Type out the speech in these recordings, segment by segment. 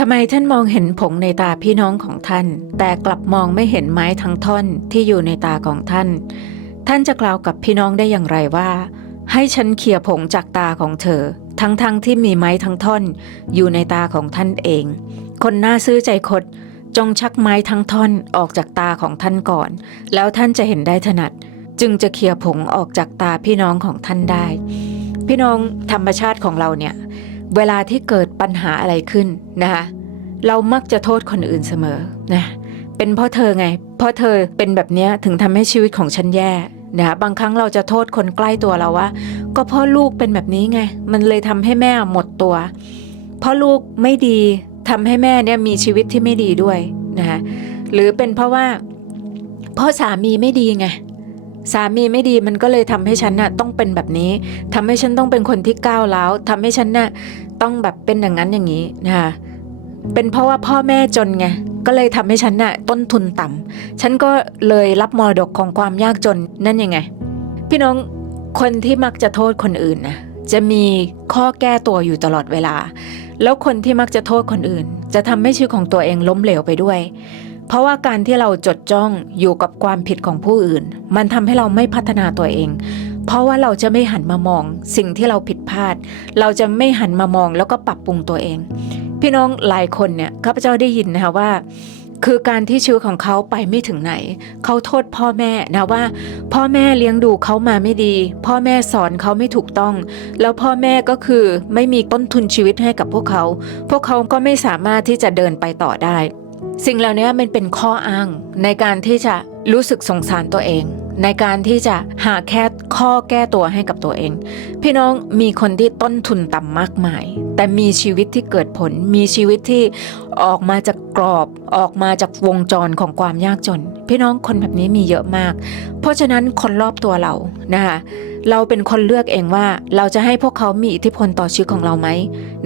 ทำไมท่านมองเห็นผงในตาพี่น้องของท่าน แต่กลับมองไม่เห็นไม้ทั้งท่อนที่อยู่ในตาของท่าน ท่านจะกล่าวกับพี่น้องได้อย่างไรว่า ให้ฉันเขี่ยผงจากตาของเธอ ทั้งๆทที่มีไม้ทั้งท่อน อยู่ในตาของท่านเอง คนหน้าซื้อใจคดจงชักไม้ทั้งท่อนออกจากตาของท่านก่อน แล้วท่านจะเห็นได้ถนัด จึงจะเขี่ยผงออกจากตาพี่น้องของท่านได้ พี่น้องธรรมชาติของเราเนี่ย เวลาที่เกิดปัญหาอะไรขึ้นนะคะเรามักจะโทษคนอื่นเสมอนะเป็นเพราะเธอไง เพราะเธอเป็นแบบนี้ถึงทำให้ชีวิตของฉันแย่นะบางครั้งเราจะโทษคนใกล้ตัวเราว่า ก็เพราะลูกเป็นแบบนี้ไง มันเลยทำให้แม่หมดตัวเพราะลูกไม่ดีทำให้แม่เนี่ยมีชีวิตที่ไม่ดีด้วยนะคะหรือเป็นเพราะว่าเพราะสามีไม่ดีไง สามีไม่ดีมันก็เลยทำให้ฉันน่ะต้องเป็นแบบนี้ทำให้ฉันต้องเป็นคนที่ก้าวร้าวทำให้ฉันน่ะต้องแบบเป็นอย่างนั้นอย่างนี้นะคะเป็นเพราะว่าพ่อแม่จนไงก็เลยทำให้ฉันน่ะต้นทุนต่ำฉันก็เลยรับมรดกของความยากจนนั่นยังไง พี่น้องคนที่มักจะโทษคนอื่นนะจะมีข้อแก้ตัวอยู่ตลอดเวลา แล้วคนที่มักจะโทษคนอื่น จะทำให้ชีวิตของตัวเองล้มเหลวไปด้วย เพราะว่าการที่เราจดจ้องอยู่กับความผิดของผู้อื่น มันทำให้เราไม่พัฒนาตัวเอง เพราะว่าเราจะไม่หันมามอง สิ่งที่เราผิดพลาด เราจะไม่หันมามองแล้วก็ปรับปรุงตัวเอง พี่น้องหลายคนเนี่ยข้าพเจ้าได้ยินนะคะว่าคือการที่ชีวิตของเขาไปไม่ถึงไหน เขาโทษพ่อแม่นะว่า พ่อแม่เลี้ยงดูเขามาไม่ดี พ่อแม่สอนเขาไม่ถูกต้อง แล้วพ่อแม่ก็คือไม่มีต้นทุนชีวิตให้กับพวกเขา พวกเขาก็ไม่สามารถที่จะเดินไปต่อได้ สิ่งเหล่านี้มันเป็นข้ออ้างในการที่จะรู้สึกสงสารตัวเอง ในการที่จะหาแค่ข้อแก้ตัวให้กับตัวเอง พี่น้องมีคนที่ต้นทุนต่ำมากมาย แต่มีชีวิตที่เกิดผล มีชีวิตที่ออกมาจากกรอบออกมาจากวงจรของความยากจน พี่น้องคนแบบนี้มีเยอะมาก เพราะฉะนั้นคนรอบตัวเรานะคะ เราเป็นคนเลือกเองว่าเราจะให้พวกเขามีอิทธิพลต่อชีวิตของเราไหม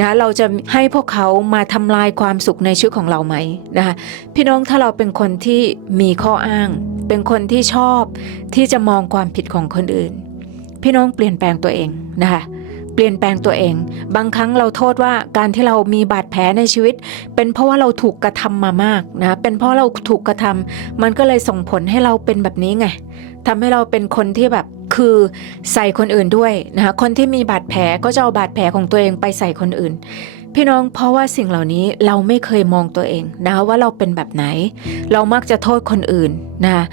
นะเราจะให้พวกเขามาทำลายความสุขในชีวิตของเราไหมนะคะพี่น้องถ้าเราเป็นคนที่มีข้ออ้าง เป็นคนที่ชอบที่จะมองความผิดของคนอื่น พี่น้องเปลี่ยนแปลงตัวเองนะคะเปลี่ยนแปลงตัวเอง บางครั้งเราโทษว่าการที่เรามีบาดแผลในชีวิต เป็นเพราะว่าเราถูกกระทำมามากนะเป็นเพราะเราถูกกระทำมันก็เลยส่งผลให้เราเป็นแบบนี้ไง ทำให้เราเป็นคนที่แบบคือใส่คนอื่นด้วยนะคะคนที่มีบาดแผลก็จะเอาบาดแผลของตัวเองไปใส่คนอื่น พี่น้องเพราะว่าสิ่งเหล่านี้เราไม่เคยมองตัวเองนะคะว่าเราเป็นแบบไหน เรามักจะโทษคนอื่นนะคะ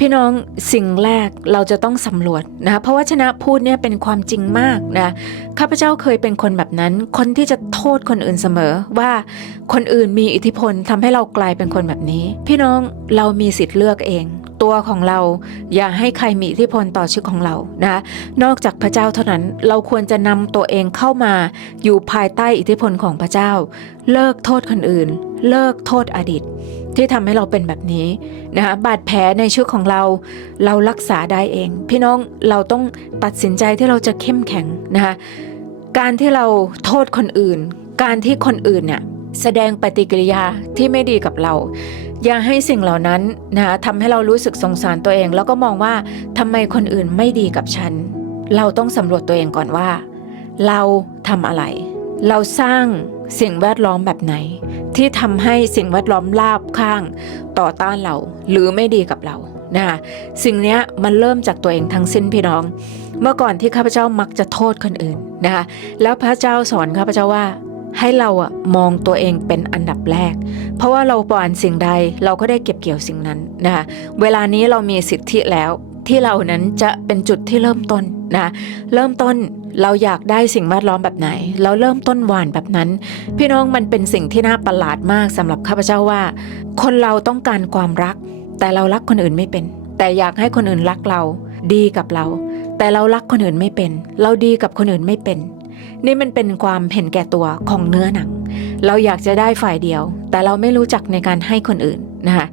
พี่น้องสิ่งแรกเราจะต้องสำรวจนะคะเพราะว่าชนะพูดเนี่ยเป็นความจริงมากนะข้าพเจ้าเคยเป็นคนแบบนั้น คนที่จะโทษคนอื่นเสมอว่าคนอื่นมีอิทธิพลทำให้เรากลายเป็นคนแบบนี้ พี่น้องเรามีสิทธิ์เลือกเอง ตัวของเรา อย่าให้ใครมีอิทธิพลต่อชีวิตของเรานะนอกจากพระเจ้าเท่านั้นเราควรจะนำตัวเองเข้ามาอยู่ภายใต้อิทธิพลของพระเจ้า เลิกโทษคนอื่น เลิกโทษอดีต ที่ทำให้เราเป็นแบบนี้นะคะบาดแผลในชีวิตของเรา เรารักษาได้เอง พี่น้องเราต้องตัดสินใจที่เราจะเข้มแข็งนะคะการที่เราโทษคนอื่น การที่คนอื่นเนี่ยแสดงปฏิกิริยาที่ไม่ดีกับเรา อย่าให้สิ่งเหล่านั้นนะทำให้เรารู้สึกสงสารตัวเอง แล้วก็มองว่าทำไมคนอื่นไม่ดีกับฉัน เราต้องสำรวจตัวเองก่อนว่า เราทำอะไร เราสร้างสิ่งแวดล้อมแบบไหน ที่ทำให้สิ่งแวดล้อมลาบข้างต่อต้านเราหรือไม่ดีกับเรานะคะสิ่งนี้มันเริ่มจากตัวเองทั้งสิ้นพี่น้อง เมื่อก่อนที่ข้าพเจ้ามักจะโทษคนอื่นนะคะแล้วพระเจ้าสอนข้าพเจ้าว่า ให้เราอะมองตัวเองเป็นอันดับแรก เพราะว่าเราปอนสิ่งใดเราก็ได้เก็บเกี่ยวสิ่งนั้นนะคะเวลานี้เรามีสิทธิแล้วที่เรานั้นจะเป็นจุดที่เริ่มต้นนะเริ่มต้นเราอยากได้สิ่งแวดล้อมแบบไหน เราเริ่มต้นหวานแบบนั้น พี่น้องมันเป็นสิ่งที่น่าประหลาดมากสำหรับข้าพเจ้าว่า คนเราต้องการความรัก แต่เรารักคนอื่นไม่เป็น แต่อยากให้คนอื่นรักเรา ดีกับเรา แต่เรารักคนอื่นไม่เป็น เราดีกับคนอื่นไม่เป็น นี่มันเป็นความเห็นแก่ตัวของเนื้อหนัง เราอยากจะได้ฝ่ายเดียว แต่เราไม่รู้จักในการให้คนอื่นนะคะ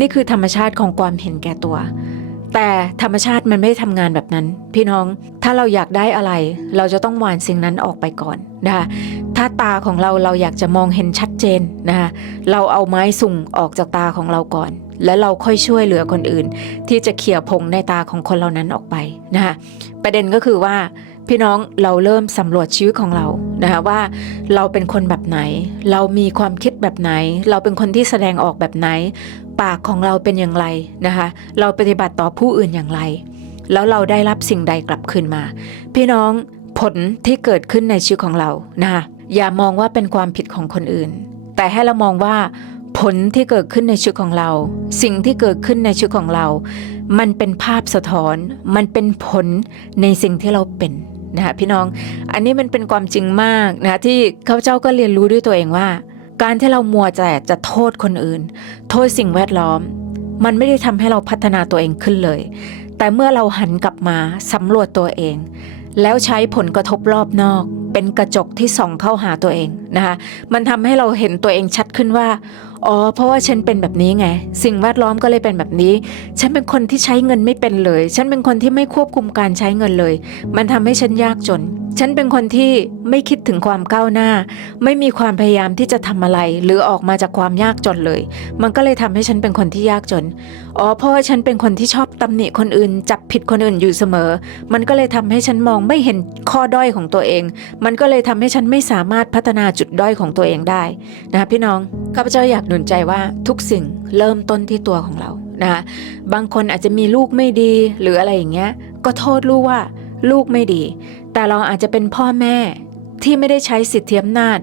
นี่คือธรรมชาติของความเห็นแก่ตัว แต่ธรรมชาติมันไม่ได้ทำงานแบบนั้น พี่น้องถ้าเราอยากได้อะไร เราจะต้องวานสิ่งนั้นออกไปก่อนนะคะถ้าตาของเราเราอยากจะมองเห็นชัดเจนนะคะเราเอาไม้สุ่งออกจากตาของเราก่อน แล้วเราค่อยช่วยเหลือคนอื่น ที่จะเขี่ยผงในตาของคนเหล่านั้นออกไปนะคะประเด็นก็คือว่า พี่น้องเราเริ่มสำรวจชีวิตของเรานะคะว่าเราเป็นคนแบบไหน เรามีความคิดแบบไหน เราเป็นคนที่แสดงออกแบบไหน ปากของเราเป็นอย่างไรนะคะเราปฏิบัติต่อผู้อื่นอย่างไร แล้วเราได้รับสิ่งใดกลับคืนมา พี่น้องผลที่เกิดขึ้นในชีวิตของเรานะคะอย่ามองว่าเป็นความผิดของคนอื่น แต่ให้เรามองว่าผลที่เกิดขึ้นในชีวิตของเรา สิ่งที่เกิดขึ้นในชีวิตของเรา มันเป็นภาพสะท้อน มันเป็นผลในสิ่งที่เราเป็น นะคะพี่น้อง อันนี้มันเป็นความจริงมากนะที่ข้าพเจ้าก็เรียนรู้ด้วยตัวเองว่า การที่เรามัวแต่จะโทษคนอื่น โทษสิ่งแวดล้อม มันไม่ได้ทำให้เราพัฒนาตัวเองขึ้นเลย แต่เมื่อเราหันกลับมาสำรวจตัวเอง แล้วใช้ผลกระทบรอบนอก เป็นกระจกที่ส่องเข้าหาตัวเองนะคะมันทำให้เราเห็นตัวเองชัดขึ้นว่าอ๋อเพราะว่าฉันเป็นแบบนี้ไง สิ่งแวดล้อมก็เลยเป็นแบบนี้ ฉันเป็นคนที่ใช้เงินไม่เป็นเลย ฉันเป็นคนที่ไม่ควบคุมการใช้เงินเลย มันทำให้ฉันยากจน ฉันเป็นคนที่ไม่คิดถึงความก้าวหน้า ไม่มีความพยายามที่จะทำอะไร หรือออกมาจากความยากจนเลย มันก็เลยทำให้ฉันเป็นคนที่ยากจน อ๋อเพราะว่าฉันเป็นคนที่ชอบตำหนิคนอื่น จับผิดคนอื่นอยู่เสมอ มันก็เลยทำให้ฉันมองไม่เห็นข้อด้อยของตัวเอง มันก็เลยทำให้ฉันไม่สามารถพัฒนาจุดด้อยของตัวเองได้นะคะพี่น้องข้าพเจ้าอยากหนุนใจว่าทุกสิ่งเริ่มต้นที่ตัวของเรานะคะบางคนอาจจะมีลูกไม่ดีหรืออะไรอย่างเงี้ยก็โทษลูกว่า ลูกไม่ดี แต่เราอาจจะเป็นพ่อแม่ที่ไม่ได้ใช้สิทธิอำนาจ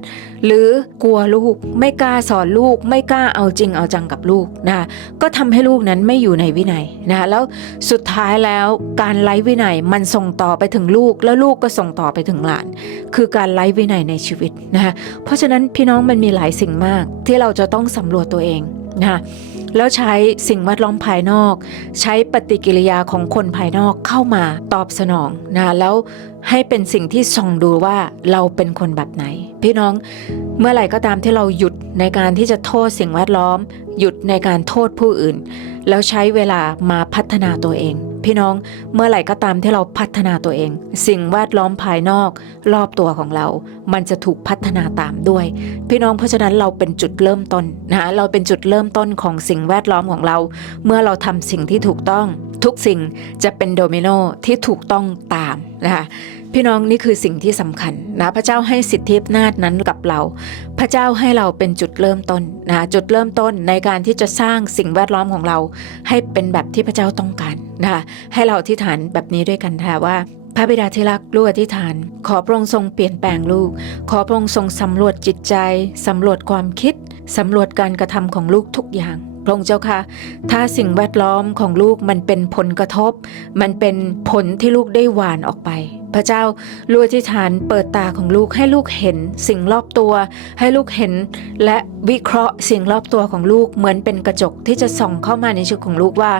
หรือกลัวลูกไม่กล้าสอนลูก ไม่กล้าเอาจริงเอาจังกับลูกนะคะก็ทำให้ลูกนั้นไม่อยู่ในวินัยนะคะแล้วสุดท้ายแล้วการไร้วินัยมันส่งต่อไปถึงลูก แล้วลูกก็ส่งต่อไปถึงหลาน คือการไร้วินัยในชีวิตนะคะเพราะฉะนั้นพี่น้องมันมีหลายสิ่งมากที่เราจะต้องสำรวจตัวเองนะคะ แล้วใช้สิ่งแวดล้อมภายนอก ใช้ปฏิกิริยาของคนภายนอกเข้ามาตอบสนองนะแล้วให้เป็นสิ่งที่ส่องดูว่าเราเป็นคนแบบไหน พี่น้อง เมื่อไหร่ก็ตามที่เราหยุดในการที่จะโทษสิ่งแวดล้อม หยุดในการโทษผู้อื่น แล้วใช้เวลามาพัฒนาตัวเอง พี่น้องเมื่อไหร่ก็ตามที่เราพัฒนาตัวเอง สิ่งแวดล้อมภายนอก รอบตัวของเรา มันจะถูกพัฒนาตามด้วย พี่น้องเพราะฉะนั้นเราเป็นจุดเริ่มต้นนะเราเป็นจุดเริ่มต้นของสิ่งแวดล้อมของเรา เมื่อเราทำสิ่งที่ถูกต้อง ทุกสิ่งจะเป็นโดมิโนที่ถูกต้องตามนะคะ พี่น้องนี่คือสิ่งที่สำคัญนะพระเจ้าให้สิทธิอำนาจนั้นกับเรา พระเจ้าให้เราเป็นจุดเริ่มต้นนะจุดเริ่มต้นในการที่จะสร้างสิ่งแวดล้อมของเรา ให้เป็นแบบที่พระเจ้าต้องการนะคะให้เราอธิษฐานแบบนี้ด้วยกันค่ะว่าพระบิดาที่รักลูกอธิษฐาน ขอพระองค์ทรงเปลี่ยนแปลงลูก ขอพระองค์ทรงสำรวจจิตใจสำรวจความคิดสำรวจการกระทำของลูกทุกอย่างพระองค์เจ้าค่ะ ถ้าสิ่งแวดล้อมของลูกมันเป็นผลกระทบ มันเป็นผลที่ลูกได้หวานออกไป พระเจ้าลูกอธิษฐานเปิดตาของลูกให้ลูกเห็นสิ่งรอบตัว ให้ลูกเห็นและวิเคราะห์สิ่งรอบตัวของลูกเหมือนเป็นกระจกที่จะส่องเข้ามาในชีวิตของลูกว่า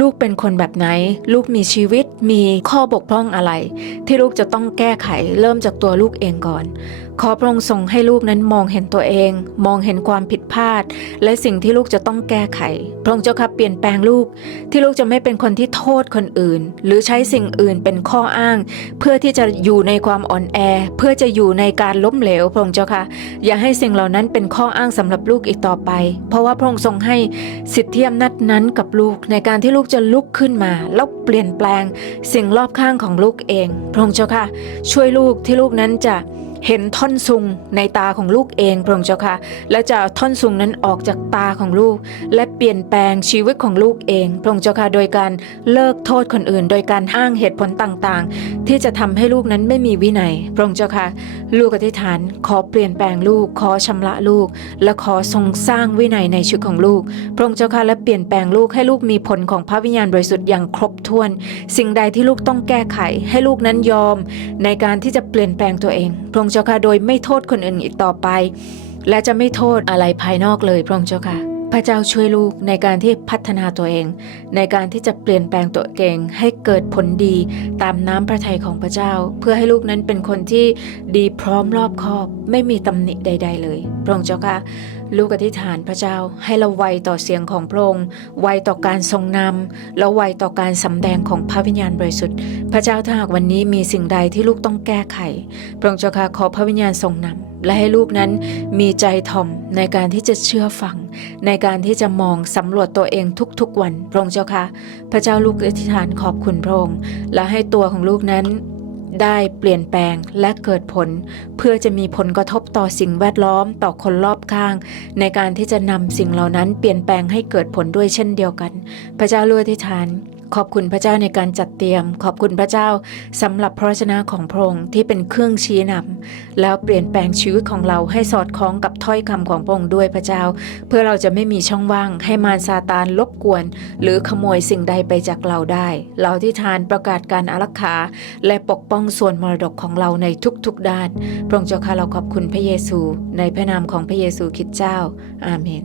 ลูกเป็นคนแบบไหน ลูกมีชีวิตมีข้อบกพร่องอะไร ที่ลูกจะต้องแก้ไขเริ่มจากตัวลูกเองก่อน ขอพระองค์ทรงให้ลูกนั้นมองเห็นตัวเอง มองเห็นความผิดพลาด และสิ่งที่ลูกจะต้องแก้ไข พระองค์เจ้าค่ะเปลี่ยนแปลงลูก ที่ลูกจะไม่เป็นคนที่โทษคนอื่น หรือใช้สิ่งอื่นเป็นข้ออ้างเพื่อื่อที่จะอยู่ในความอ่อนแอ เพื่อจะอยู่ในการล้มเหลวพระองค์เจ้าค่ะ อย่าให้สิ่งเหล่านั้นเป็นข้ออ้างสำหรับลูกอีกต่อไป เพราะว่าพระองค์ทรงให้สิทธิอำนาจนั้นกับลูกในการที่ลูกจะลุกขึ้นมา แล้วเปลี่ยนแปลงสิ่งรอบข้างของลูกเอง พระองค์เจ้าค่ะ ช่วยลูกที่ลูกนั้นจะเห็นท่อนซุงในตาของลูกเองพระองค์เจ้าค่ะ และจะเอาท่อนซุงนั้นออกจากตาของลูก และเปลี่ยนแปลงชีวิตของลูกเองพระองค์เจ้าค่ะโดยการเลิกโทษคนอื่น โดยการอ้างเหตุผลต่างๆที่จะทำให้ลูกนั้นไม่มีวินัย พระองค์เจ้าค่ะ ลูกอธิษฐาน ขอเปลี่ยนแปลงลูก ขอชำระลูก และขอทรงสร้างวินัยในชีวิตของลูก พระองค์เจ้าค่ะและเปลี่ยนแปลงลูกให้ลูกมีผลของพระวิญญาณบริสุทธิ์อย่างครบถ้วน สิ่งใดที่ลูกต้องแก้ไข ให้ลูกนั้นยอม ในการที่จะเปลี่ยนแปลงตัวเอง พระองค์เจ้าค่ะโดยไม่โทษคนอื่นอีกต่อไป และจะไม่โทษอะไรภายนอกเลยพระองค์เจ้าค่ะ พระเจ้าช่วยลูกในการที่พัฒนาตัวเอง ในการที่จะเปลี่ยนแปลงตัวเองให้เกิดผลดีตามน้ำพระทัยของพระเจ้า เพื่อให้ลูกนั้นเป็นคนที่ดีพร้อมรอบคอบ ไม่มีตำหนิใด ๆ เลยพระองค์เจ้าค่ะลูกอธิษฐานพระเจ้าให้เราไวต่อเสียงของพระองค์ไวต่อการทรงนำและไวต่อการสำแดงของพระวิญญาณบริสุทธิ์ พระเจ้าถ้าหากวันนี้มีสิ่งใดที่ลูกต้องแก้ไข พระองค์เจ้าค่ะขอพระวิญญาณทรงนำ และให้ลูกนั้นมีใจถ่อมในการที่จะเชื่อฟัง ในการที่จะมองสำรวจตัวเองทุกๆวัน พระองค์เจ้าค่ะ พระเจ้าลูกอธิษฐานขอบคุณพระองค์และให้ตัวของลูกนั้นได้เปลี่ยนแปลงและเกิดผล เพื่อจะมีผลกระทบต่อสิ่งแวดล้อมต่อคนรอบข้าง ในการที่จะนำสิ่งเหล่านั้นเปลี่ยนแปลงให้เกิดผลด้วยเช่นเดียวกัน พระเจ้าเลือที่ฐาน ขอบคุณพระเจ้าในการจัดเตรียม ขอบคุณพระเจ้าสำหรับพระวจนะของพระองค์ที่เป็นเครื่องชี้นำแล้วเปลี่ยนแปลงชีวิตของเราให้สอดคล้องกับถ้อยคำของพระองค์ด้วยพระเจ้า เพื่อเราจะไม่มีช่องว่างให้มารซาตานลบกวน หรือขโมยสิ่งใดไปจากเราได้ เราที่ทานประกาศการอารักขาและปกป้องส่วนมรดกของเราในทุกๆด้าน พระองค์เจ้าข้าเราขอบคุณพระเยซู ในพระนามของพระเยซูคริสต์เจ้า อาเมน